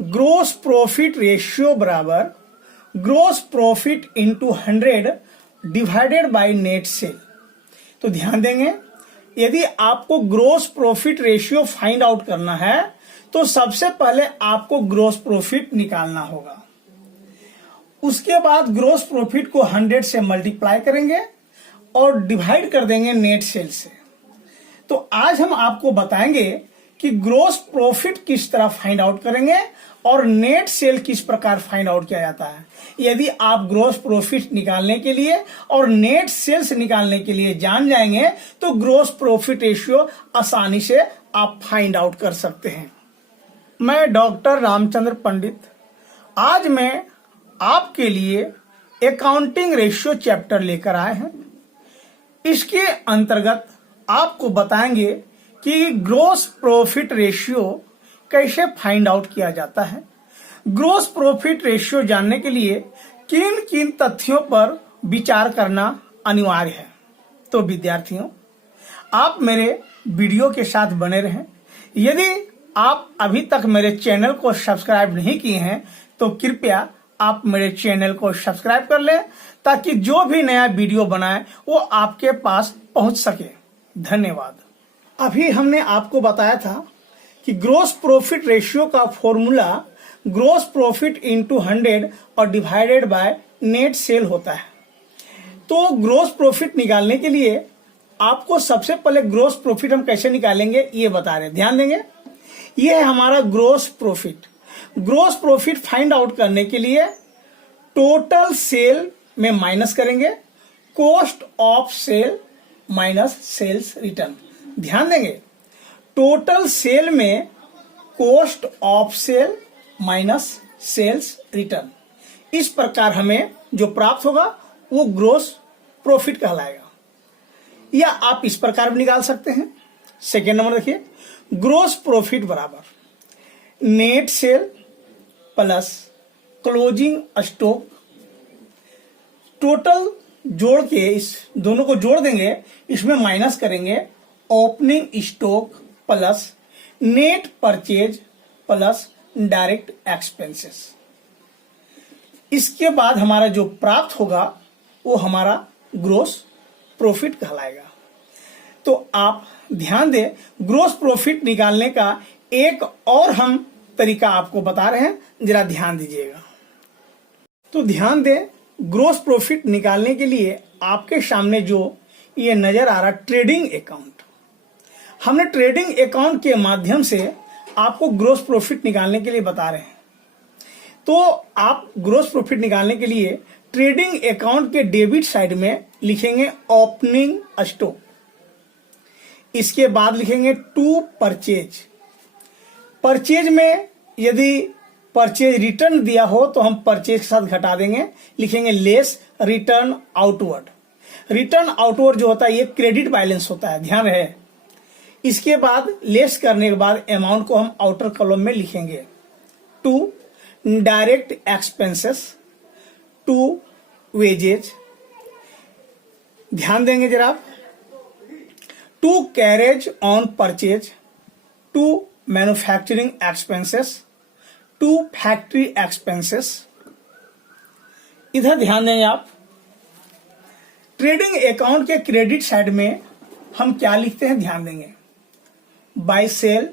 Gross profit ratio बराबर gross profit into 100 divided by net sale. तो ध्यान देंगे, यदि आपको gross profit ratio find out करना है तो सबसे पहले आपको ग्रोस प्रॉफिट निकालना होगा। उसके बाद ग्रोस प्रॉफिट को 100 से मल्टीप्लाई करेंगे और डिवाइड कर देंगे नेट सेल से। तो आज हम आपको बताएंगे कि ग्रोस प्रॉफिट किस तरह फाइंड आउट करेंगे और नेट सेल किस प्रकार फाइंड आउट किया जाता है। यदि आप ग्रोस प्रॉफिट निकालने के लिए और नेट सेल्स निकालने के लिए जान जाएंगे तो ग्रोस प्रॉफिट रेशियो आसानी से आप फाइंड आउट कर सकते हैं। मैं डॉक्टर रामचंद्र पंडित आज मैं आपके लिए अकाउंटिंग रेशियो चैप्टर लेकर आए हैं। इसके अंतर्गत आपको बताएंगे कि ग्रोस प्रॉफिट रेशियो कैसे फाइंड आउट किया जाता है। ग्रोस प्रॉफिट रेशियो जानने के लिए किन किन तथ्यों पर विचार करना अनिवार्य है। तो विद्यार्थियों, आप मेरे वीडियो के साथ बने रहें। यदि आप अभी तक मेरे चैनल को सब्सक्राइब नहीं किए हैं तो कृपया आप मेरे चैनल को सब्सक्राइब कर लें ताकि जो भी नया वीडियो बनाए वो आपके पास पहुंच सके। धन्यवाद। अभी हमने आपको बताया था कि ग्रोस प्रॉफिट रेशियो का फॉर्मूला ग्रोस प्रॉफिट इंटू 100 और डिवाइडेड बाय नेट सेल होता है। तो ग्रोस प्रॉफिट निकालने के लिए आपको सबसे पहले ग्रोस प्रॉफिट हम कैसे निकालेंगे ये बता रहे हैं। ध्यान देंगे, ये है हमारा gross profit. Gross profit find out करने के लिए टोटल सेल में माइनस करेंगे cost of sale minus sales return. ध्यान देंगे, टोटल सेल में cost of sale minus sales return. इस प्रकार हमें जो प्राप्त होगा वो ग्रोस प्रॉफिट कहलाएगा। या आप इस प्रकार भी निकाल सकते हैं। सेकेंड नंबर देखिए, ग्रोस प्रॉफिट बराबर net cell plus closing stock. Total जोड़ के इस दोनों को जोड़ देंगे, इसमें माइनस करेंगे opening stock plus net purchase plus direct expenses. इसके बाद हमारा जो प्राप्त होगा वो हमारा ग्रोस प्रॉफिट कहलाएगा। तो आप ध्यान दें, ग्रोस प्रॉफिट निकालने का एक और हम तरीका आपको बता रहे हैं, जरा ध्यान दीजिएगा। तो ध्यान दें, ग्रोस प्रॉफिट निकालने के लिए आपके सामने जो ये नजर आ रहा ट्रेडिंग अकाउंट, हमने ट्रेडिंग अकाउंट के माध्यम से आपको ग्रोस प्रॉफिट निकालने के लिए बता रहे हैं। तो आप ग्रोस प्रॉफिट निकालने के लिए ट्रेडिंग अकाउंट के डेबिट साइड में लिखेंगे ओपनिंग स्टॉक। इसके बाद लिखेंगे टू परचेज। परचेज में यदि परचेज रिटर्न दिया हो तो हम परचेज के साथ घटा देंगे, लिखेंगे less return outward. Return outward जो होता है ये क्रेडिट बैलेंस होता है, ध्यान रहे। इसके बाद लेस करने के बाद अमाउंट को हम आउटर कॉलम में लिखेंगे to direct expenses to wages. ध्यान देंगे जरा, to carriage on purchase to manufacturing expenses to factory expenses. इधर ध्यान देंगे आप, ट्रेडिंग अकाउंट के क्रेडिट साइड में हम क्या लिखते हैं, ध्यान देंगे बाय सेल।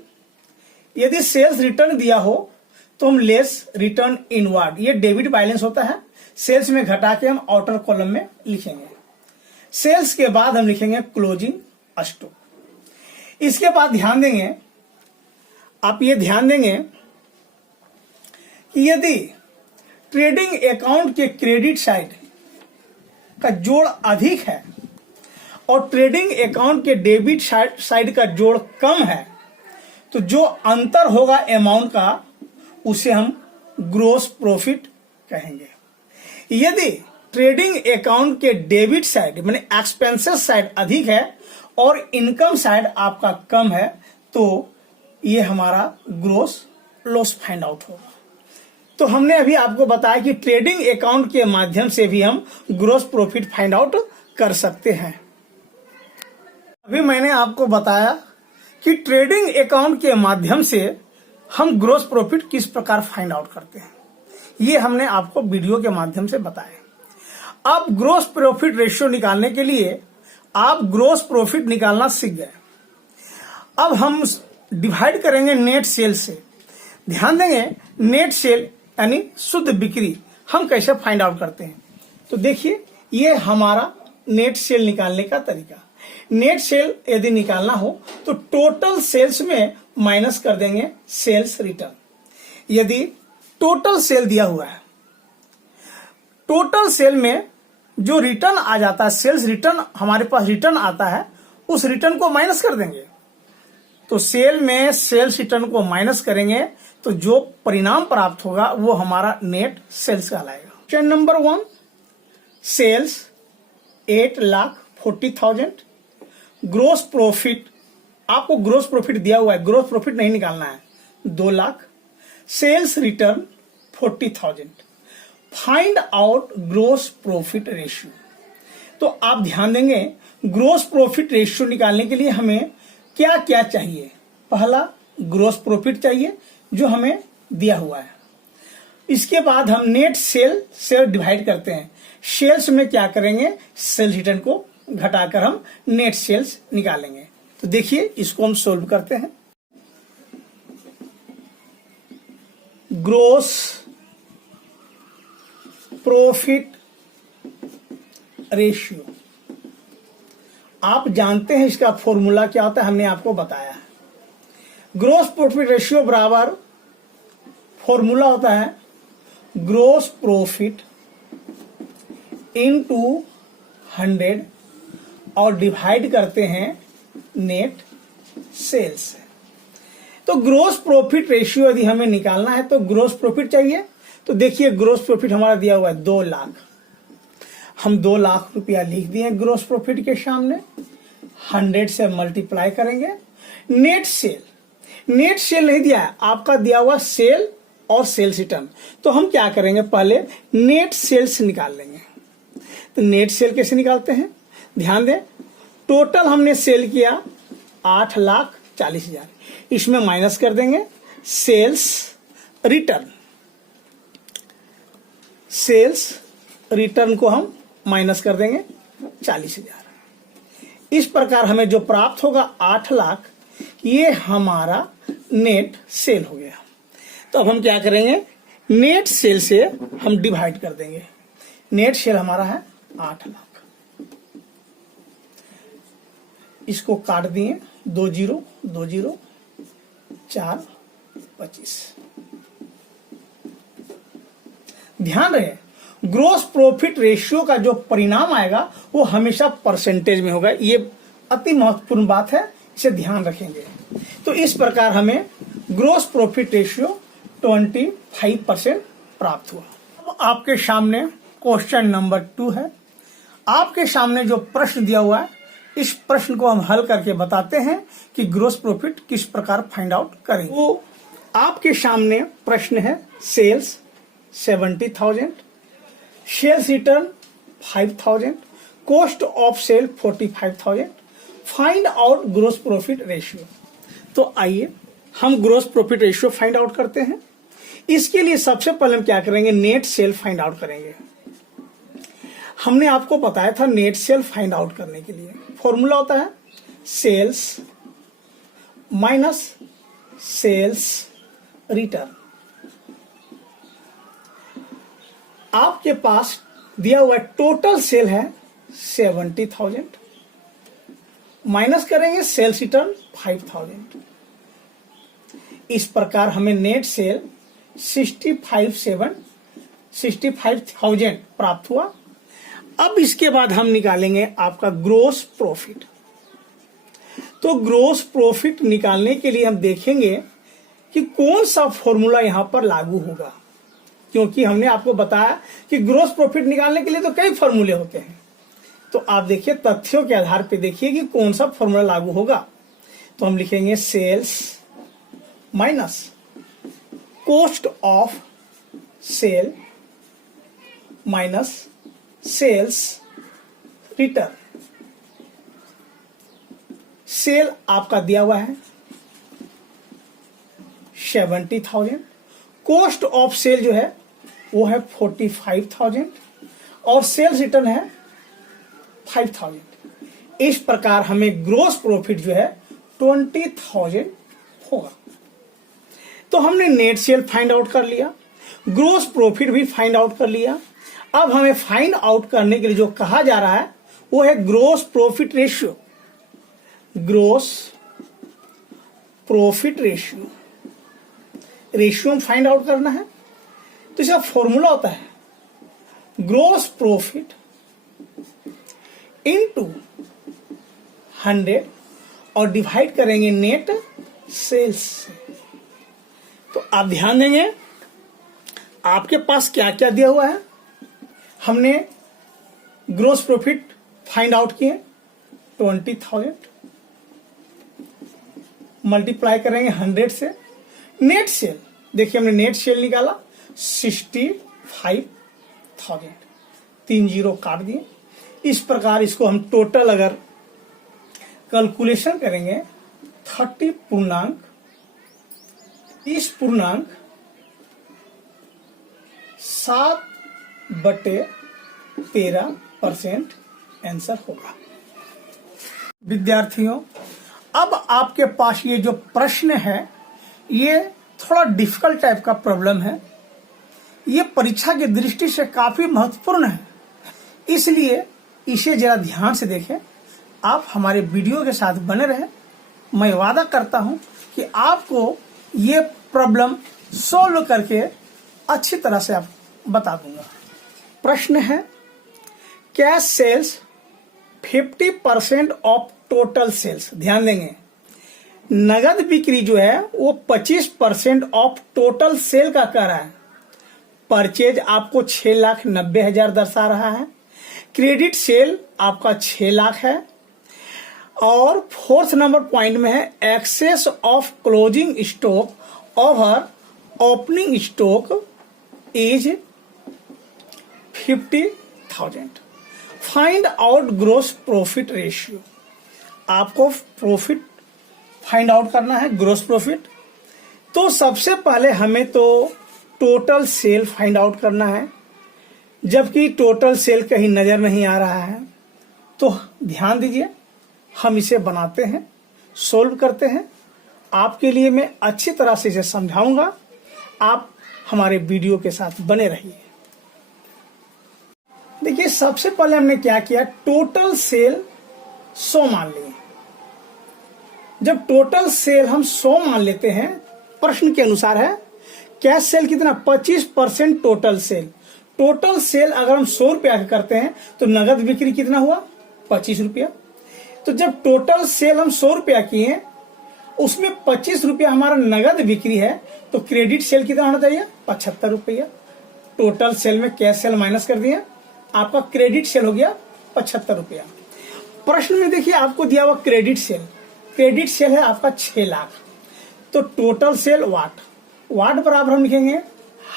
यदि सेल्स रिटर्न दिया हो तो हम लेस रिटर्न इनवर्ड, ये डेबिट बैलेंस होता है, सेल्स में घटा के हम आउटर कॉलम में लिखेंगे। सेल्स के बाद हम लिखेंगे क्लोजिंग स्टॉक। इसके बाद ध्यान देंगे, आप ये ध्यान देंगे कि यदि ट्रेडिंग अकाउंट के क्रेडिट साइड का जोड़ अधिक है और ट्रेडिंग अकाउंट के डेबिट साइड का जोड़ कम है तो जो अंतर होगा अमाउंट का उसे हम ग्रोस प्रॉफिट कहेंगे। यदि ट्रेडिंग अकाउंट के डेबिट साइड माने एक्सपेंसेस साइड अधिक है और इनकम साइड आपका कम है तो ये हमारा ग्रोस लॉस फाइंड आउट होगा। तो हमने अभी आपको बताया कि ट्रेडिंग अकाउंट के माध्यम से भी हम ग्रोस प्रॉफिट फाइंड आउट कर सकते हैं। अभी मैंने आपको बताया कि ट्रेडिंग अकाउंट के माध्यम से हम ग्रोस प्रॉफिट किस प्रकार फाइंड आउट करते हैं, ये हमने आपको वीडियो के माध्यम से बताया। अब ग्रोस प्रॉफिट रेशियो निकालने के लिए आप ग्रोस प्रॉफिट निकालना सीख गए। अब हम डिवाइड करेंगे नेट सेल से। ध्यान देंगे, नेट सेल यानी शुद्ध बिक्री हम कैसे फाइंड आउट करते हैं। तो देखिए, ये हमारा नेट सेल निकालने का तरीका। नेट सेल यदि निकालना हो तो टोटल सेल्स में माइनस कर देंगे सेल्स रिटर्न। यदि टोटल सेल दिया हुआ है, टोटल सेल में जो रिटर्न आ जाता है, सेल्स रिटर्न हमारे पास रिटर्न आता है, उस रिटर्न को माइनस कर देंगे। तो सेल में सेल्स रिटर्न को माइनस करेंगे तो जो परिणाम प्राप्त होगा वो हमारा नेट सेल्स कहलाएगा। Question number 1, sales 8,40,000, gross profit, आपको ग्रोस प्रॉफिट दिया हुआ है, ग्रोस प्रॉफिट नहीं निकालना है, 2 lakh, sales return 40,000, find out gross profit ratio. तो आप ध्यान देंगे, ग्रोस प्रॉफिट रेशियो निकालने के लिए हमें क्या क्या चाहिए। पहला ग्रोस प्रॉफिट चाहिए जो हमें दिया हुआ है। इसके बाद हम नेट सेल से डिवाइड करते हैं। सेल्स में क्या करेंगे, सेल्स रिटर्न को घटाकर हम नेट सेल्स निकालेंगे। तो देखिए, इसको हम सोल्व करते हैं। ग्रोस प्रॉफिट रेशियो, आप जानते हैं इसका फॉर्मूला क्या होता है, हमने आपको बताया है। ग्रोस प्रॉफिट रेशियो बराबर फॉर्मूला होता है ग्रोस प्रॉफिट इनटू 100 और डिवाइड करते हैं नेट सेल्स से। तो ग्रोस प्रॉफिट रेशियो यदि हमें निकालना है तो ग्रोस प्रॉफिट चाहिए। तो देखिए, ग्रोस प्रॉफिट हमारा दिया हुआ है 2 लाख, हम 2 लाख रुपया लिख दिए ग्रोस प्रॉफिट के सामने, 100 से मल्टीप्लाई करेंगे। नेट सेल, नेट सेल नहीं दिया है, आपका दिया हुआ सेल और सेल्स रिटर्न। तो हम क्या करेंगे, पहले नेट सेल्स निकाल लेंगे। तो नेट सेल कैसे निकालते हैं, ध्यान दें, टोटल हमने सेल किया 8,40,000, इसमें माइनस कर देंगे सेल्स रिटर्न। सेल्स रिटर्न को हम माइनस कर देंगे 40,000। इस प्रकार हमें जो प्राप्त होगा 8 लाख, ये हमारा नेट सेल हो गया। तो अब हम क्या करेंगे, नेट सेल से हम डिवाइड कर देंगे। नेट सेल हमारा है 8 लाख, इसको काट दिए, 2 0 2 0 4 25। ध्यान रहे, ग्रोस प्रॉफिट रेशियो का जो परिणाम आएगा वो हमेशा परसेंटेज में होगा। ये अति महत्वपूर्ण बात है, इसे ध्यान रखेंगे। तो इस प्रकार हमें ग्रोस प्रॉफिट रेशियो 25% प्राप्त हुआ। अब आपके सामने क्वेश्चन नंबर 2 है। आपके सामने जो प्रश्न दिया हुआ है, इस प्रश्न को हम हल करके बताते हैं कि ग्रोस प्रॉफिट किस प्रकार फाइंड आउट करेंगे। तो आपके सामने प्रश्न है, sales 70,000, sales return 5,000, cost of sale 45,000, find out gross profit ratio. तो आइए हम gross profit ratio find out करते हैं। इसके लिए सबसे पहले हम क्या करेंगे, नेट सेल फाइंड आउट करेंगे। हमने आपको बताया था नेट सेल फाइंड आउट करने के लिए फॉर्मूला होता है सेल्स माइनस सेल्स रिटर्न। आपके पास दिया हुआ टोटल सेल है 70,000, माइनस करेंगे सेल्स रिटर्न 5,000। इस प्रकार हमें नेट सेल 65,000 प्राप्त हुआ। अब इसके बाद हम निकालेंगे आपका ग्रोस प्रॉफिट। तो ग्रोस प्रॉफिट निकालने के लिए हम देखेंगे कि कौन सा फॉर्मूला यहां पर लागू होगा, क्योंकि हमने आपको बताया कि ग्रोस प्रॉफिट निकालने के लिए तो कई फॉर्मूले होते हैं। तो आप देखिए, तथ्यों के आधार पर देखिए कि कौन सा फॉर्मूला लागू होगा। तो हम लिखेंगे sales minus cost of sale minus sales return. Sale आपका दिया हुआ है 70,000, कॉस्ट ऑफ सेल जो है वो है 45,000 और सेल्स रिटर्न है 5,000। इस प्रकार हमें ग्रोस प्रॉफिट जो है 20,000 होगा। तो हमने नेट सेल फाइंड आउट कर लिया, ग्रोस प्रॉफिट भी फाइंड आउट कर लिया। अब हमें फाइंड आउट करने के लिए जो कहा जा रहा है वो है gross profit ratio. Gross profit ratio ratio में फाइंड आउट करना है। तो इसका फॉर्मूला होता है ग्रोस प्रॉफिट इनटू 100 और डिवाइड करेंगे नेट सेल्स से। तो आप ध्यान देंगे आपके पास क्या क्या दिया हुआ है। हमने ग्रोस प्रॉफिट फाइंड आउट किए 20,000, मल्टीप्लाई करेंगे 100 से। नेट सेल देखिए हमने नेट सेल निकाला 65,000, 3 जीरो काट दिए। इस प्रकार इसको हम टोटल अगर कैलकुलेशन करेंगे 30.7/13% आंसर होगा। विद्यार्थियों, अब आपके पास ये जो प्रश्न है ये थोड़ा डिफिकल्ट टाइप का प्रॉब्लम है। ये परीक्षा की दृष्टि से काफी महत्वपूर्ण है, इसलिए इसे जरा ध्यान से देखें। आप हमारे वीडियो के साथ बने रहें। मैं वादा करता हूं कि आपको ये प्रॉब्लम सॉल्व करके अच्छी तरह से आप बता दूंगा। प्रश्न है cash sales 50% of total sales. ध्यान देंगे नगद बिक्री जो है वो 25% ऑफ टोटल सेल का कर रहा है। परचेज आपको 6,90,000 दर्शा रहा है। क्रेडिट सेल आपका 6 लाख है। और 4th नंबर पॉइंट में है excess of closing stock over opening stock is 50,000। Find out gross profit ratio. आपको प्रॉफिट फाइंड आउट करना है, ग्रोस प्रॉफिट। तो सबसे पहले हमें तो टोटल सेल फाइंड आउट करना है, जबकि टोटल सेल कहीं नजर नहीं आ रहा है। तो ध्यान दीजिए हम इसे बनाते हैं, सोल्व करते हैं। आपके लिए मैं अच्छी तरह से इसे समझाऊंगा। आप हमारे वीडियो के साथ बने रहिए। देखिए सबसे पहले हमने क्या किया, टोटल सेल 100 मान लिए। जब टोटल सेल हम 100 मान लेते हैं, प्रश्न के अनुसार है कैश सेल कितना 25% टोटल सेल। टोटल सेल अगर हम 100 रुपया का करते हैं तो नगद बिक्री कितना हुआ 25 रुपया। तो जब टोटल सेल हम 100 रुपया किए उसमें 25 रुपया हमारा नगद बिक्री है, तो क्रेडिट सेल कितना होना चाहिए 75 रुपया। टोटल सेल में कैश सेल माइनस कर दिया, आपका क्रेडिट सेल हो गया 75 रुपया। प्रश्न में देखिए आपको दिया हुआ क्रेडिट सेल है आपका 6 लाख। तो टोटल सेल वाट बराबर हम लिखेंगे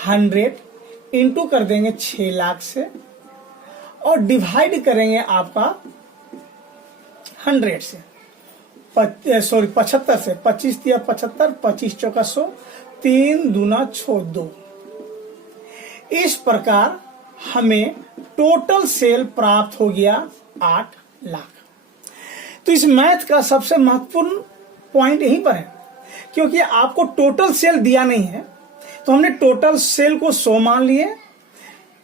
100 इंटू कर देंगे 6 लाख से और डिवाइड करेंगे आपका 100 से 75 से। 25 दिया 75, 25 चौका 100, 3 दूना 2। इस प्रकार हमें टोटल सेल प्राप्त हो गया 8 लाख। तो इस मैथ का सबसे महत्वपूर्ण पॉइंट यहीं पर है, क्योंकि आपको टोटल सेल दिया नहीं है। तो हमने टोटल सेल को 100 मान लिए,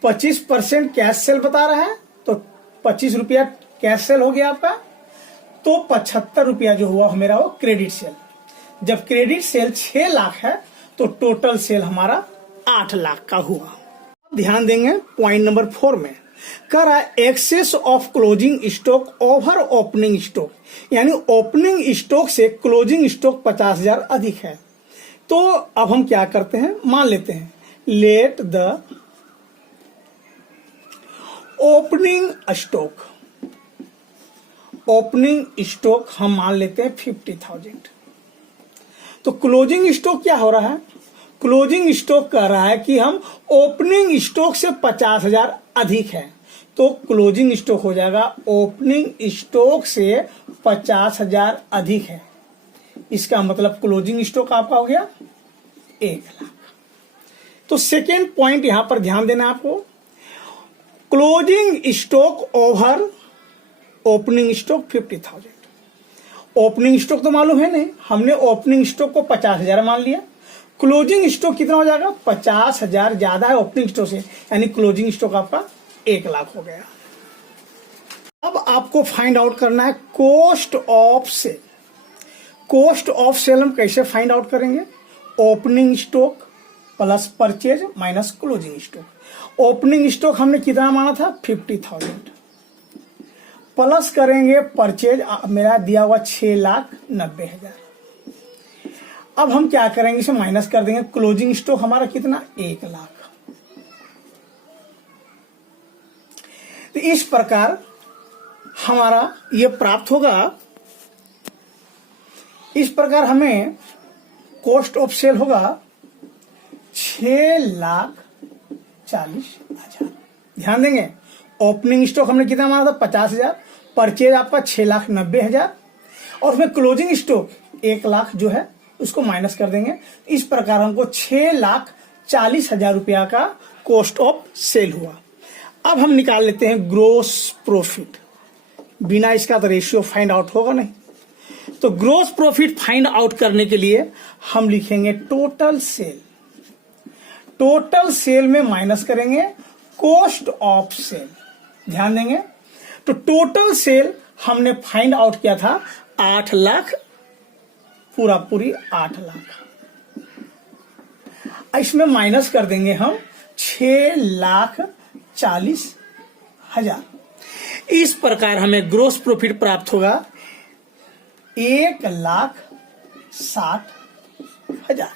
25% कैश सेल बता रहा है, तो 25 रुपया कैश सेल हो गया आपका। तो 75 रुपया जो हुआ मेरा वो क्रेडिट सेल। जब क्रेडिट सेल 6 लाख है तो टोटल सेल हमारा 8 लाख का हुआ। ध्यान देंगे पॉइंट नंबर 4 में कह रहा है excess of closing stock over opening stock, यानी ओपनिंग स्टॉक से क्लोजिंग स्टॉक 50,000 अधिक है। तो अब हम क्या करते हैं, मान लेते हैं लेट द ओपनिंग स्टॉक हम मान लेते हैं 50,000। तो क्लोजिंग स्टॉक क्या हो रहा है, क्लोजिंग स्टॉक कह रहा है कि हम ओपनिंग स्टॉक से 50,000 अधिक है। तो क्लोजिंग स्टॉक हो जाएगा ओपनिंग स्टॉक से 50,000 अधिक है। इसका मतलब क्लोजिंग स्टॉक आपका हो गया 1 लाख। तो सेकेंड पॉइंट यहां पर ध्यान देना आपको, closing stock over opening stock 50,000। Opening stock तो मालूम है नहीं, हमने ओपनिंग स्टॉक को 50,000 मान लिया। क्लोजिंग स्टॉक कितना हो जाएगा, 50,000 ज्यादा है ओपनिंग स्टॉक से, यानी क्लोजिंग स्टॉक आपका 1 लाख हो गया। अब आपको फाइंड आउट करना है cost of sale. Cost of sale हम कैसे फाइंड आउट करेंगे, opening stock plus purchase minus closing stock. Opening stock हमने कितना माना था, 50,000, प्लस करेंगे परचेज मेरा दिया हुआ 6,90,000। अब हम क्या करेंगे, इसे माइनस कर देंगे, क्लोजिंग स्टॉक हमारा कितना, 1 लाख। तो इस प्रकार हमारा ये प्राप्त होगा। इस प्रकार हमें कॉस्ट ऑफ सेल होगा 6,40,000। ध्यान देंगे, ओपनिंग स्टॉक हमने कितना माना था, 50,000, परचेज आपका 6,90,000, और उसमें क्लोजिंग स्टॉक 1 लाख जो है उसको माइनस कर देंगे। इस प्रकार हमको 6,40,000 रुपया का कॉस्ट ऑफ सेल हुआ। अब हम निकाल लेते हैं ग्रोस प्रॉफिट। बिना इसका तो रेशियो फाइंड आउट होगा नहीं। तो ग्रोस प्रॉफिट फाइंड आउट करने के लिए हम लिखेंगे टोटल सेल। टोटल सेल में माइनस करेंगे कॉस्ट ऑफ सेल। ध्यान देंगे, तो टोटल सेल हमने फाइंड आउट किया था 8 लाख, पूरी 8 लाख। इसमें माइनस कर देंगे हम 6,40,000। इस प्रकार हमें ग्रोस प्रॉफिट प्राप्त होगा 1,60,000।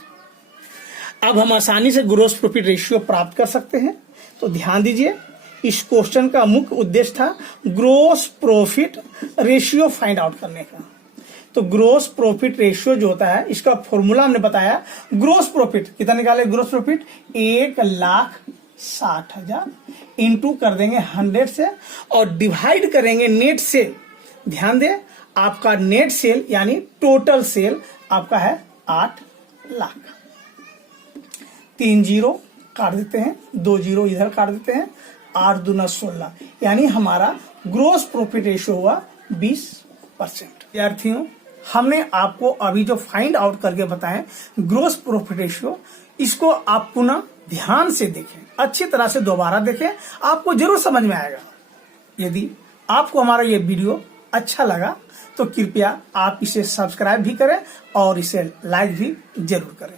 अब हम आसानी से ग्रोस प्रॉफिट रेशियो प्राप्त कर सकते हैं। तो ध्यान दीजिए, इस क्वेश्चन का मुख्य उद्देश्य था gross profit ratio find out करने का। तो ग्रोस प्रॉफिट रेशियो जो होता है, इसका फॉर्मूला हमने बताया। ग्रोस प्रॉफिट कितना निकाले, ग्रोस प्रॉफिट 1,60,000 इंटू कर देंगे 100 से और डिवाइड करेंगे नेट सेल। ध्यान दें, आपका नेट सेल यानी टोटल सेल आपका है 8 लाख। 3 जीरो काट देते हैं, 2 जीरो इधर काट देते हैं, 8 दूना 16, यानी हमारा ग्रोस प्रॉफिट रेशियो हुआ 20%। विद्यार्थियों, हमने आपको अभी जो फाइंड आउट करके बताएं ग्रोस प्रॉफिट रेशियो, इसको आप पुनः ध्यान से देखें, अच्छी तरह से दोबारा देखें, आपको जरूर समझ में आएगा। यदि आपको हमारा ये वीडियो अच्छा लगा तो कृपया आप इसे सब्सक्राइब भी करें और इसे लाइक भी जरूर करें।